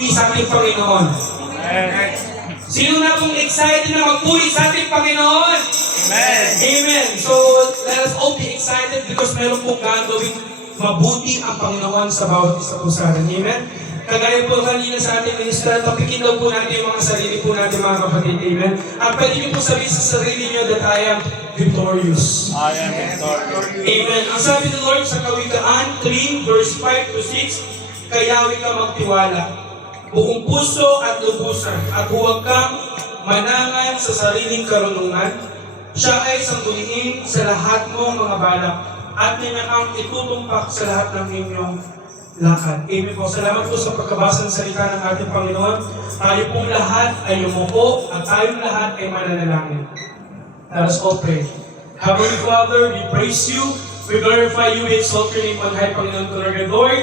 sa ating Panginoon. Amen. Sino na pong excited na magpuri sa ating Panginoon? Amen. Amen. So, let us all be excited because meron pong gagawing mabuti ang Panginoon sa bawat isa po sa atin. Amen. Kagaya po kanina sa ating minister, topikin daw po natin yung mga sarili po natin, mga kapatid. Amen. At pwede niyo po sabihin sa sarili niyo that I am victorious. I am victorious. Amen. Ang sabi ng Lord sa Kawikaan 3 verse 5 to 6, kayawi ka magtiwala, buong puso at lubusan, at huwag kang manangan sa sariling karunungan. Siya ay sangguniin sa lahat mong mga balak, at niya kang itutumpak sa lahat ng inyong lakad. Amen po. Salamat po sa pagkabasa ng salita ng ating Panginoon. Tayo pong lahat ay yumuko at tayong lahat ay mananalangin. Let us all pray. Heavenly Father, we praise you, we glorify you, we exalt your name on high, Panginoon ko, Lord.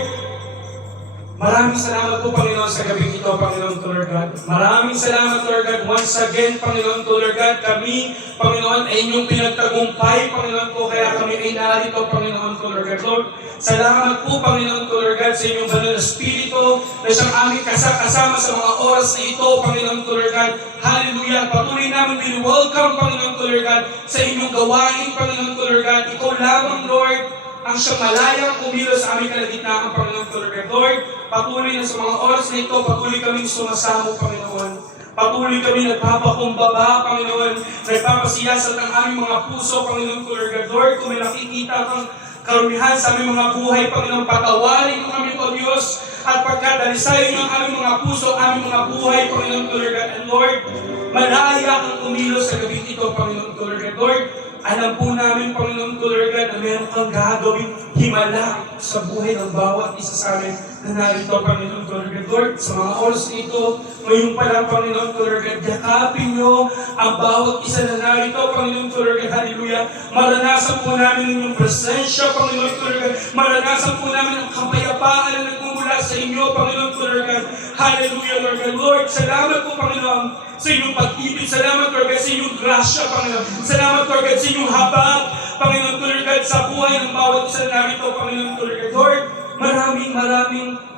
Maraming salamat po, Panginoon, sa gabing ito, Panginoon ko, Lord God. Maraming salamat, Lord God. Once again, Panginoon ko, Lord God, kami, Panginoon, ay inyong pinagtagumpay, Panginoon ko, kaya kami ay narito, Panginoon ko, Lord God. Lord, salamat po, Panginoon ko, Lord God, sa inyong banal na Espiritu, na siyang aming kasama sa mga oras na ito, Panginoon ko, Lord God. Hallelujah. Patuloy namin welcome, Panginoon ko, Lord God, sa inyong gawain, Panginoon ko, Lord God. Ikaw lamang, Lord, ang siyang malayang kumilos sa aming kalagitnaan, Panginoon ko, Lord God. Lord, patuloy na sa mga oras na ito, patuloy kaming sumasamo, Panginoon. Patuloy kami nagpapakumbaba, Panginoon. Nagpapasiyasat ang aming mga puso, Panginoon ko, Lord God. Lord, kung may nakikita kang karumihan sa aming mga buhay, Panginoon, patawarin mo kami, O Diyos, at pagkadalisayin ng aming mga puso, aming mga buhay, Panginoon ko, Lord God. And Lord, malaya kang kumilos sa gabi ito, Panginoon ko, Lord God. Lord, alam po namin, Panginoon ko, Lord God, na meron kang gagawing himala sa buhay ng bawat isa sa amin na narito, Panginoon ko, Lord God. Lord, sa mga oras na ito, ngayon pa lang, Panginoon ko, Lord God, yakapin nyo ang bawat isa na narito, Panginoon ko, Lord God. Hallelujah. Maranasan po namin yung presensya, Panginoon ko, Lord God. Maranasan po namin ang kapayapaan na nagmumula sa inyo, Panginoon ko, Lord God. Hallelujah, Lord God. Lord, salamat po, Panginoon, sa inyong pag-ibig. Salamat, Lord God, sa inyong grasya, Panginoon. Salamat, Lord God, sa inyong habag, Panginoon ko, Lord God, sa buhay ng bawat isa na narito, Panginoon ko, Lord God. Lord, maraming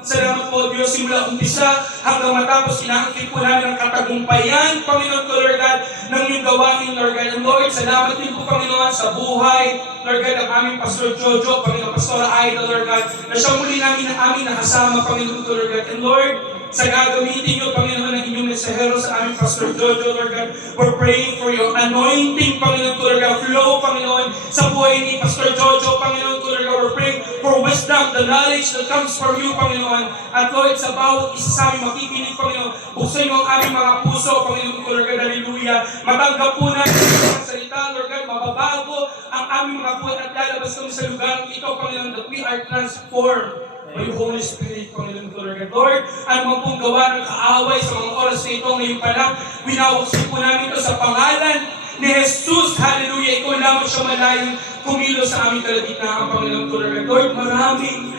salamat po, Diyos, simula umpisa hanggang matapos inaangkin po namin ang katagumpayan, Panginoon ko, Lord God, ng iyong gawain, Lord God. And Lord, salamat din po, Panginoon, sa buhay, Lord God, ng aming Pastor Jojo, Panginoon, Pastor Aida, Lord God, na siya muli namin ang aming nakasama, Panginoon ko, Lord God. And Lord, sa gagamitin nyo, Panginoon, ng inyong mensahero sa aming Pastor Jojo, Lord God. We're praying for your anointing, Panginoon ko, Lord God. Flow, Panginoon, sa buhay ni Pastor Jojo, Panginoon ko, Lord God. We're praying for wisdom, the knowledge that comes from you, Panginoon. At Lord, sa bawat isa sa aming makikinig, Panginoon, buksan nyo ang aming mga puso, Panginoon ko, Lord God. Hallelujah. Matanggap po natin ang salita, Lord God. Mababago ang aming mga buhay at lalabas kami sa lugar ito, Panginoon, that we are transformed by your Holy Spirit, Panginoon ko, Lord God. Lord, ano man pong gawa ng kaaway sa mga oras na ito, ngayon pa lang, winawaksin po namin ito sa pangalan ni Jesus. Hallelujah. Ikaw lamang siya malayang kumilos sa aming kalagitnaan, Panginoon ko, Lord God. Lord, maraming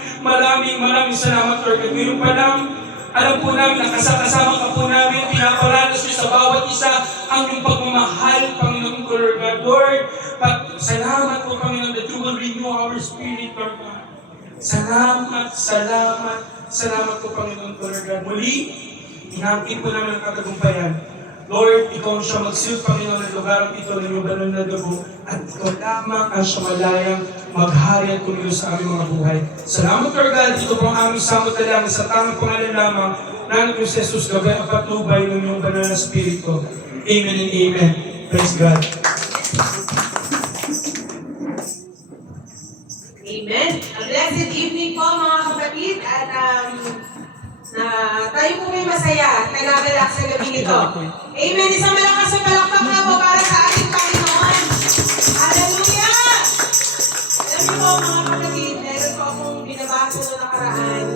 salamat, Lord God. Ngayon pa lang, alam po namin, nakasama ka po namin, pinaparanas niyo sa bawat isa ang iyong pagmamahal, Panginoon ko, Lord God. Lord, salamat po, Panginoon, that you will renew our spirit, Lord God. Salamat po, Panginoon ko, Lord God. Muli, inangkin po namin ang katagumpayan. Lord, ikaw ang siya mag-seal, Panginoon, ng lugar ito ng iyong banal na dugo, at ikaw lamang ang siya malayang maghari at kumilos sa aming mga buhay. Salamat, Lord God. Ito po ang aming samot na lang sa tamang pangalan lamang ng Diyos Jesus, gabay ang patnubay ng iyong banal na Espiritu. Amen and amen. Praise God. Amen. A blessed evening po, mga kapatid, at tayo po may masaya at nagagalak sa gabi nito. Amen. Isang malakas na palakpak na po para sa ating Panginoon. Hallelujah! Alam niyo po, mga kapatid, meron po akong binabasa noong nakaraan.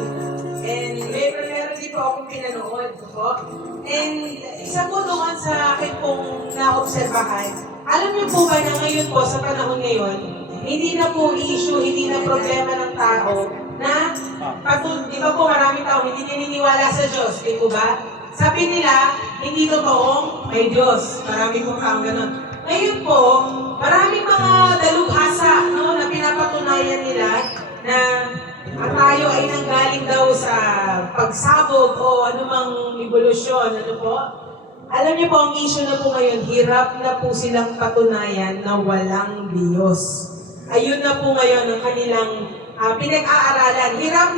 And meron din po akong pinanood po. And isa po doon sa akin pong naobserbahan. Alam niyo po ba na ngayon po, sa panahon ngayon, hindi na po issue, hindi na problema ng tao na di ba po maraming tao hindi naniniwala sa Diyos, di po ba? Sabi nila, hindi totoong may Diyos. Marami pong tao ganun. Ngayon po, maraming mga dalubhasa, no, na pinapatunayan nila na At tayo ay nanggaling daw sa pagsabog o anumang evolusyon, ano po? Alam niyo po, ang issue na po ngayon, hirap na po silang patunayan na walang Diyos. Ayun na po ngayon ang kanilang pinag-aaralan. Hirap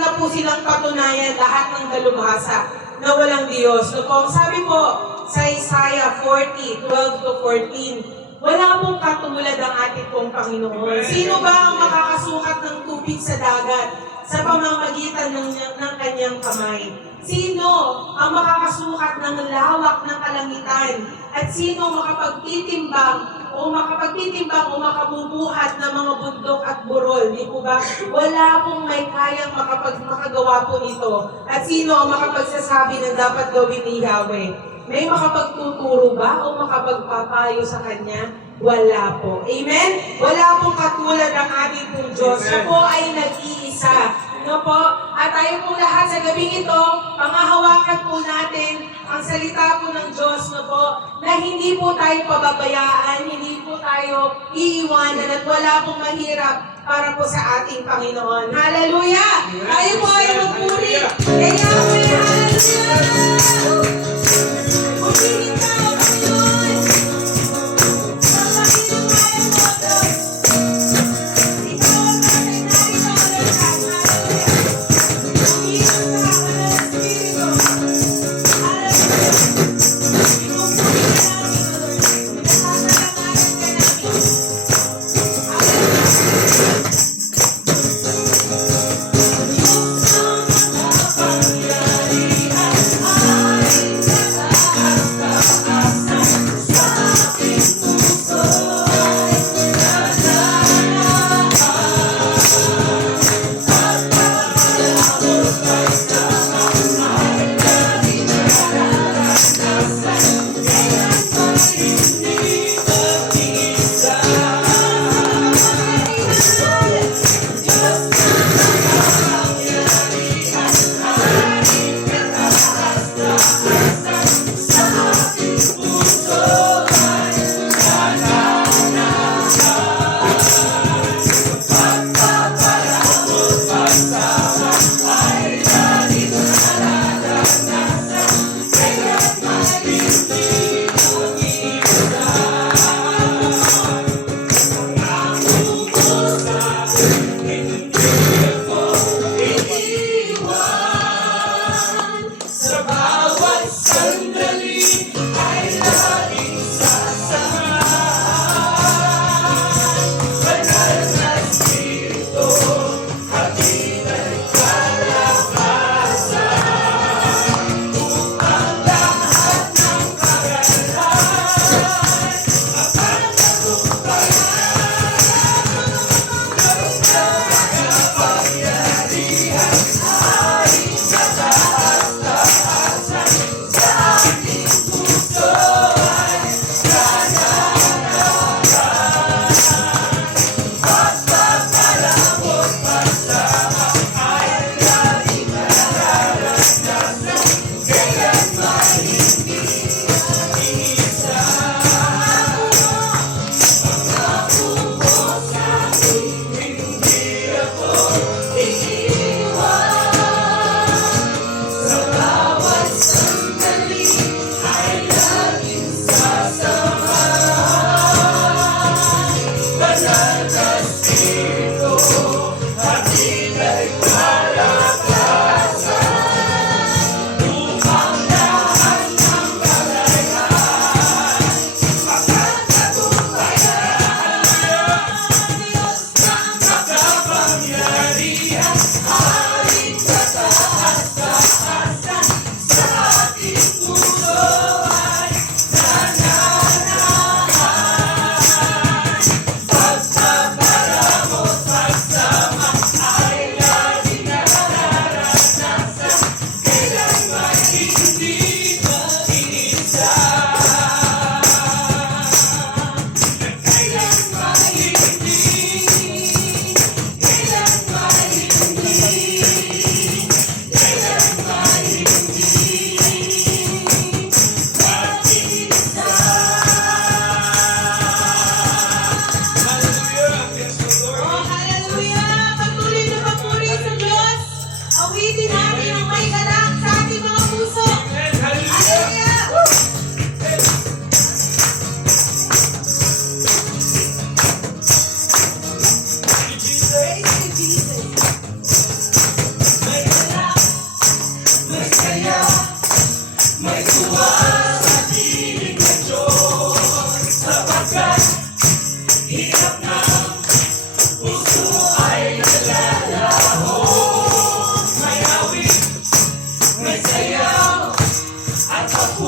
na po silang patunayan lahat ng dalubhasa na walang Diyos. No po, sabi po sa Isaiah 40, 12 to 14, wala pong katulad ang ating pong Panginoon. Sino ba ang makakasukat ng tubig sa dagat sa pamamagitan ng kanyang kamay? Sino ang makakasukat ng lawak ng kalangitan? At sino makapagtitimbang o makabubuhat ng mga bundok at burol? Di po ba? Wala pong may kayang makagawa po nito. At sino ang makapagsasabi na dapat gawin ni Yahweh? May makapagtuturo ba o makapagpapayo sa Kanya? Wala po. Amen? Wala pong katulad ang ating pong Diyos. Siya po ay nag-iisa. No po? At tayo po lahat sa gabing ito, pangahawakan po natin ang salita po ng Diyos, no po, na hindi po tayo pababayaan, hindi po tayo iiwanan at wala pong mahirap para po sa ating Panginoon. Hallelujah! Tayo po ay magpuri. Kay Yahweh, hallelujah! Purihin ka, O Panginoon! Sa Panginoon tayo po, Diyos! Ikaw ang natin narito, O Lord God. Hallelujah! Purihin ka, O Lord Espiritu. Hallelujah! Pinupuri ka namin, O Lord. Pinasasalangalan ka namin.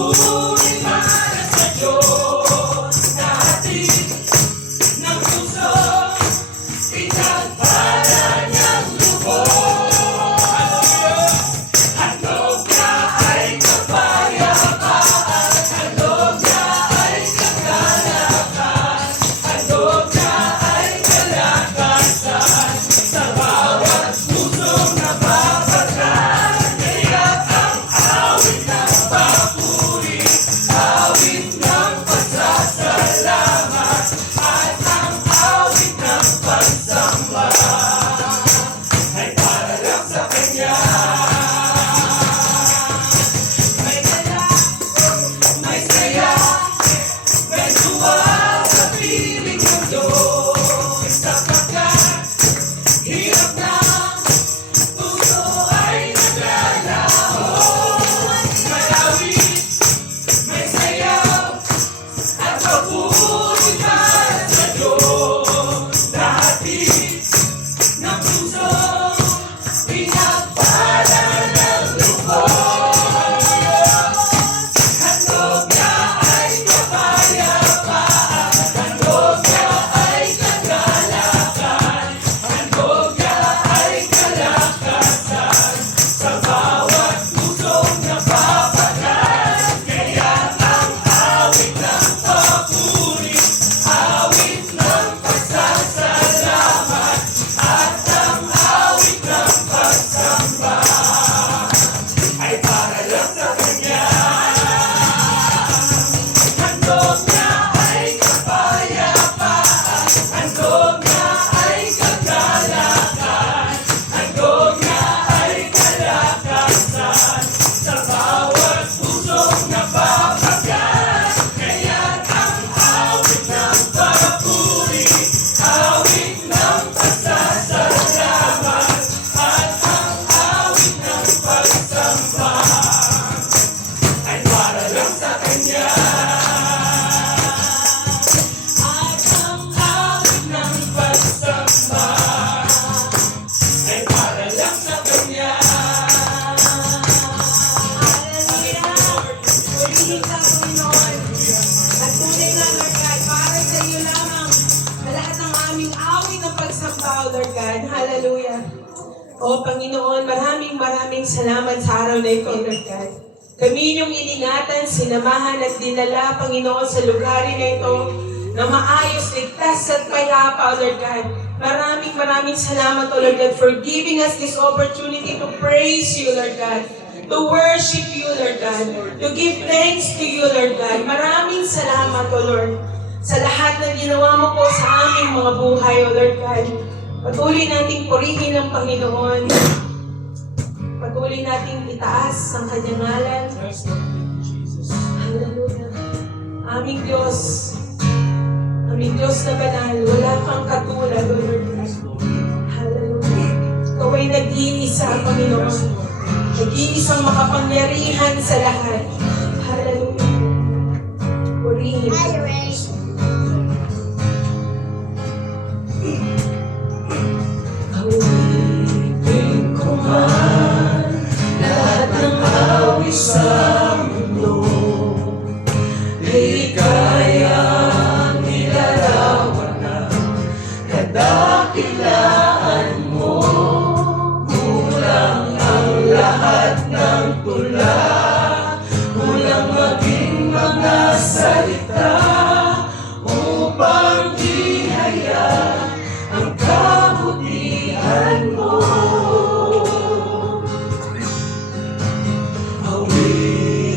papuri para sa Diyos natin ng puso, pinagpala niyang lubos. Handog niya ay kapayapaan, handog niya ay kagalakan, handog niya ay kalakasan, sa bawat pusong nababagan. Kaya ang awit ng papuri, awit ng pasasalamat, at ang awit ng pagsamba ay para lang sa Kanya. May dala, may saya, may tuwa sa piling ng Diyos, sapagkat hirap na puso ay naglalaho. May awit, may sayaw, at papuri para sa Diyos. Dahatid ng puso, pinagpala ng lubos. Handog niya ay kapayapaan, handog niya ay kagalakan, handog niya ay kalakasan, sa bawat pusong napapagan. Kaya ang awit ng papuri, awit ng pasasalamat, at ang awit ng pagsamba ay para lang sa Kanya. Handog niya ay kapayapaan, handog niya ay kagalakan, handog niya ay kalakasan, sa bawat pusong napapagan. Kaya ang awit ng papuri, awit ng pasasalamat, at ang awit ng pagsamba ay para lang sa Kanya. At ang awit ng pagsamba ay para lang sa Kanya. Hallelujah! Purihin ka, Panginoon. At tunay na, Lord God, para sa iyo lamang na lahat ng aming awit ng pagsamba, Lord God. Hallelujah! O Panginoon, maraming salamat sa araw na ito, Lord God. Kami inyong iningatan, sinamahan at dinala, Panginoon, sa lugarin na ito na maayos, ligtas at payapa, Lord God. Maraming salamat, O Lord God, for giving us this opportunity to praise you, Lord God, to worship you, Lord God, to give thanks to you, Lord God. Maraming salamat, O Lord, sa lahat ng ginawa mo po sa aming mga buhay, O Lord God. Patuloy nating purihin ang Panginoon. Patuloy nating itaas ang Kanyang ngalan. Hallelujah. Aming Diyos na banal, wala kang katulad, O Lord God. Hallelujah. Ikaw ay nag-iisa, Panginoon. Nag-iisang makapangyarihan sa lahat. Hallelujah. Purihin. Awitin ko man lahat ng awit sa mundo, di kayang nilarawan ng kadakilaan mo. Kulang ang lahat ng tula, kulang maging mga salita upang ihayag ang kabutihan mo. Awitin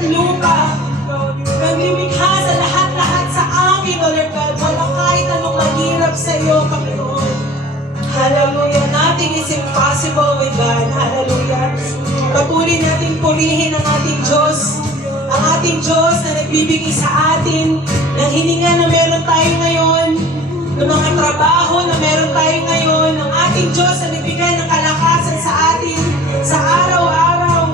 at lupa. Naglimikha sa lahat-lahat sa akin, O Lord God. Walang kahit anong mahirap sa iyo, Panginoon. Hallelujah. Nothing is impossible with God. Hallelujah. Patuloy natin purihin ang ating Diyos. Ang ating Diyos na nagbibigay sa atin ng hininga na meron tayo ngayon, ng mga trabaho na meron tayo ngayon, ang ating Diyos na nagbigay ng kalakasan sa atin sa araw-araw.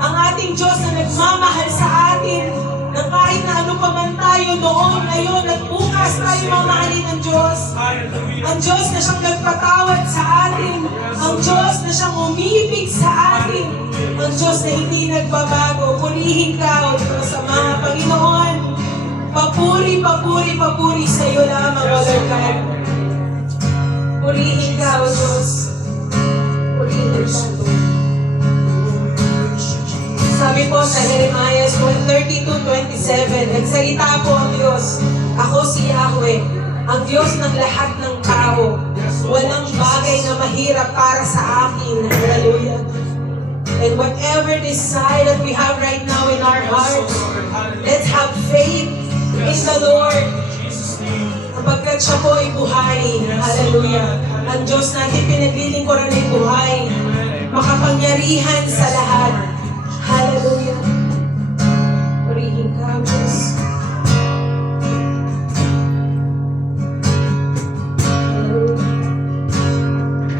Ang ating Diyos na nagmamahal sa atin, na kahit na ano pa man tayo noon, ngayon, at bukas tayo mamahalin ng Diyos. Ang Diyos na siyang nagpatawad sa atin. Ang Diyos na siyang umibig sa atin. Ang Diyos na hindi nagbabago. Purihin ka, O Diyos, sa mga Panginoon. Papuri, papuri, papuri sa iyo lamang, O Lord God. Purihin ka, O Diyos. Purihin ka, O Sabi po sa Jeremiah 32:27, nagsalita po ang Diyos, ako si Yahweh, ang Diyos ng lahat ng tao. Walang bagay na mahirap para sa akin. Hallelujah. And whatever desire that we have right now in our hearts, let's have faith in the Lord. Kapagkat siya po ay buhay. Hallelujah. Ang Diyos natin pinaglilingkuran ay buhay. Makapangyarihan sa lahat. Hallelujah. Purihin ka, Diyos.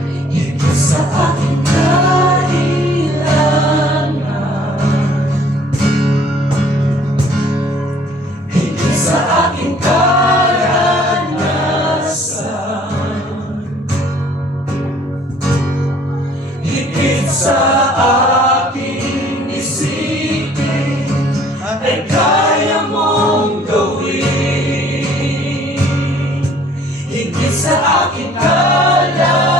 Higit sa aking kailangan, higit sa aking karanasan, higit sa aking isipin, ay kaya mong gawin. Higit sa aking kalakasan,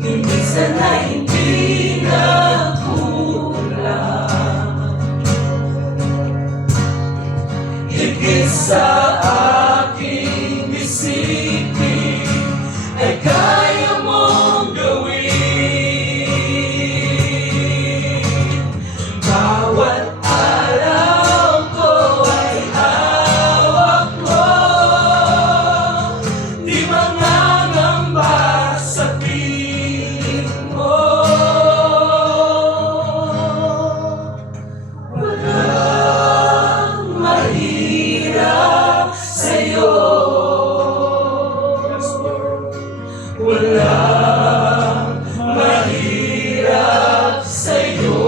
minsan na hindi na kulang. Higit sa aking isipin, ay kaya mong gawin. Bawat araw ko ay hawak mo, di mangangamba sa piling mo. Walang mahirap sa'yo. Walang mahirap sa'yo.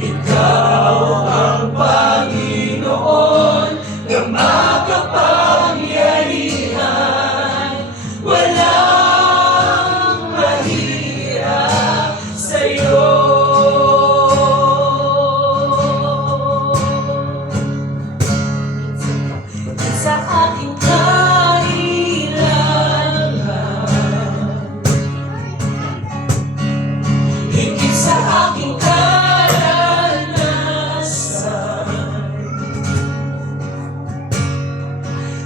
Ikaw ang Panginoon na makapangyarihan. Walang mahirap sa'yo. Sa aking higit sa aking karanasan,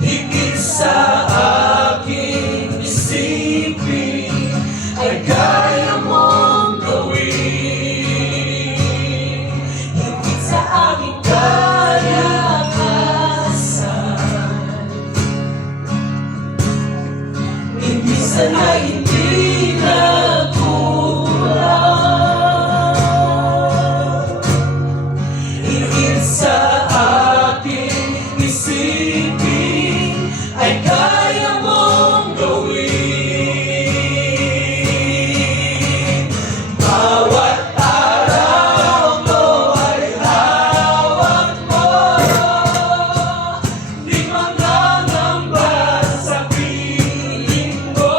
higit sa aking isipin, ay kaya mong gawin. Higit sa aking kalakasan, minsan ay hindi na higit sa aking isipin, ay kaya mong gawin. Bawat araw ko ay hawak mo, di mangangamba sa piling mo.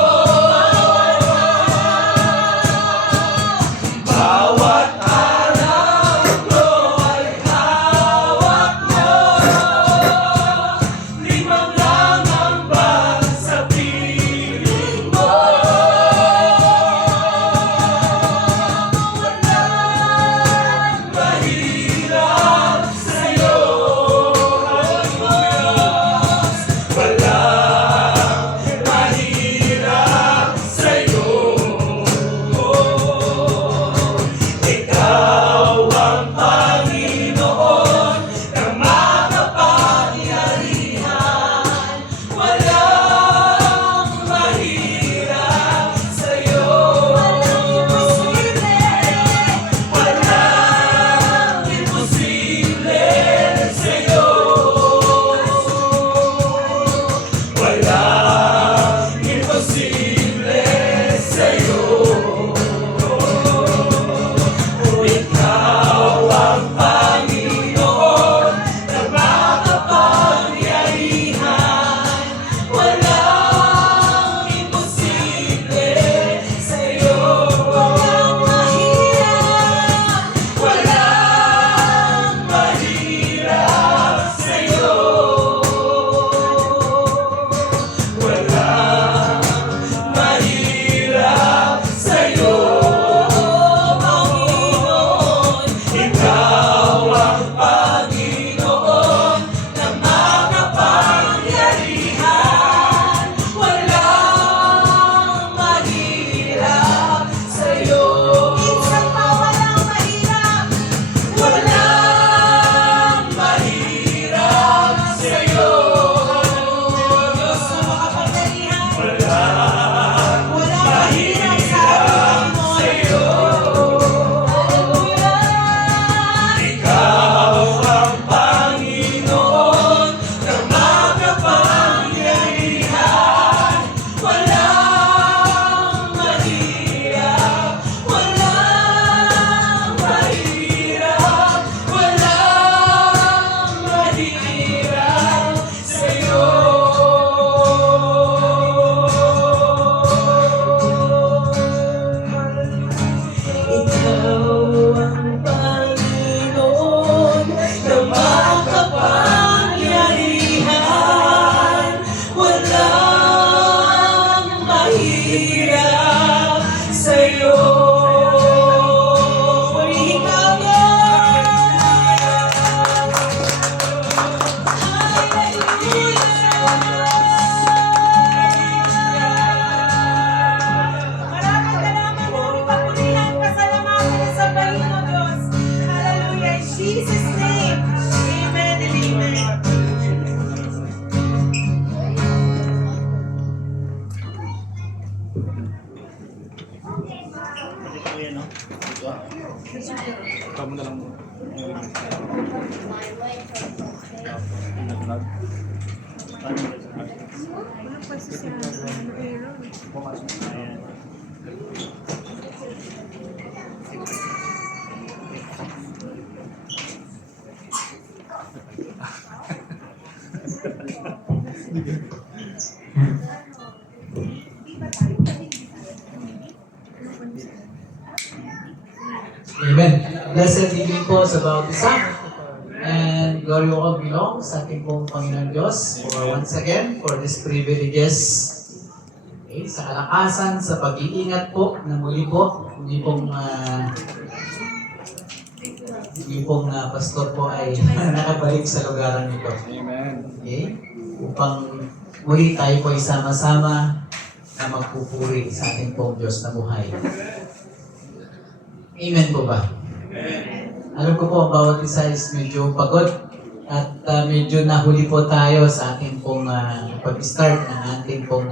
Kamu na lang mo. Amen. Blessed evening po sa bawat isa. And glory all belongs sa ating pong Panginoon Diyos for once again for this privileges. Okay, sa kalakasan, sa pag-iingat po na muli po, hindi pong pastor po ay nakabalik sa lugaran nito. Amen. Okay? Upang muli tayo po ay sama-sama na magpupuri sa ating pong Diyos na buhay. Amen po ba? Alam ko po, ang bawat isa is medyo pagod at medyo nahuli po tayo sa ating pong pag-start ng ating pong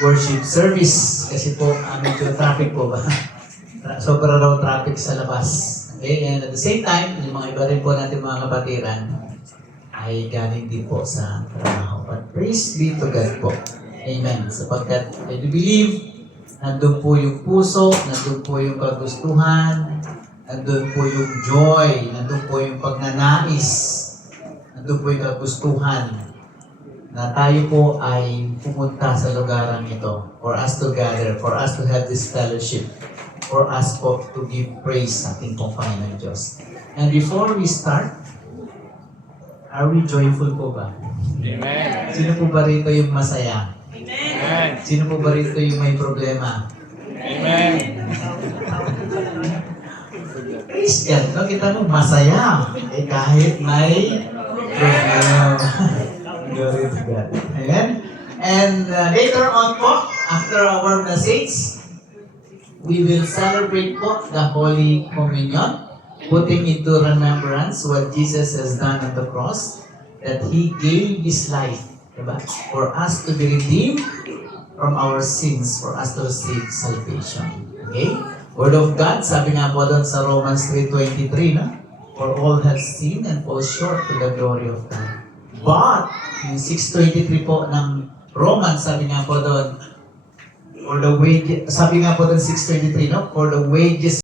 worship service kasi po medyo traffic po ba? Sobra raw traffic sa labas. Okay? And at the same time, yung mga iba rin po natin mga kapatiran ay galing din po sa trabaho. But praise be to God po. Amen. Sapagkat I do believe nandun po yung puso, nandun po yung kagustuhan, nandun po yung joy, nandun po yung pagnanais, nandun po yung kagustuhan na tayo po ay pumunta sa lugaran ito for us to gather, for us to have this fellowship, for us po to give praise sa ating pong Panginoon Diyos. And before we start, are we joyful po ba? Amen. Sino po ba rito yung masaya? Amen. Sino po ba rito yung may problema? Amen. Praise God. No, kita mo, masaya. Eh, kahit may problema. Glory to God. Amen? And later on po, after our message, we will celebrate po the Holy Communion, putting into remembrance what Jesus has done on the cross, that He gave His life, diba? For us to be redeemed from our sins, for us to receive salvation. Okay? Word of God, sabi nga po doon sa Romans 3:23, no? For all have sinned and fall short to the glory of God. But, yung 6:23 po ng Romans, sabi nga po doon, for the wages, sabi nga po doon 6:23, no? For the wages